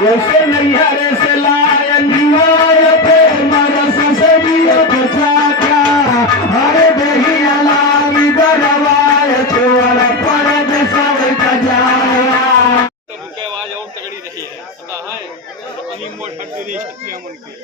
वैसे नैहर से लाया निवाय प्रेम रस से दिया बचाया हरे दहिया लामी दरवाय चोर परद सब कजाया। उनकी आवाज और तगड़ी रही है, पता है अनिम मोड़ हट गई शक्तियां मन की।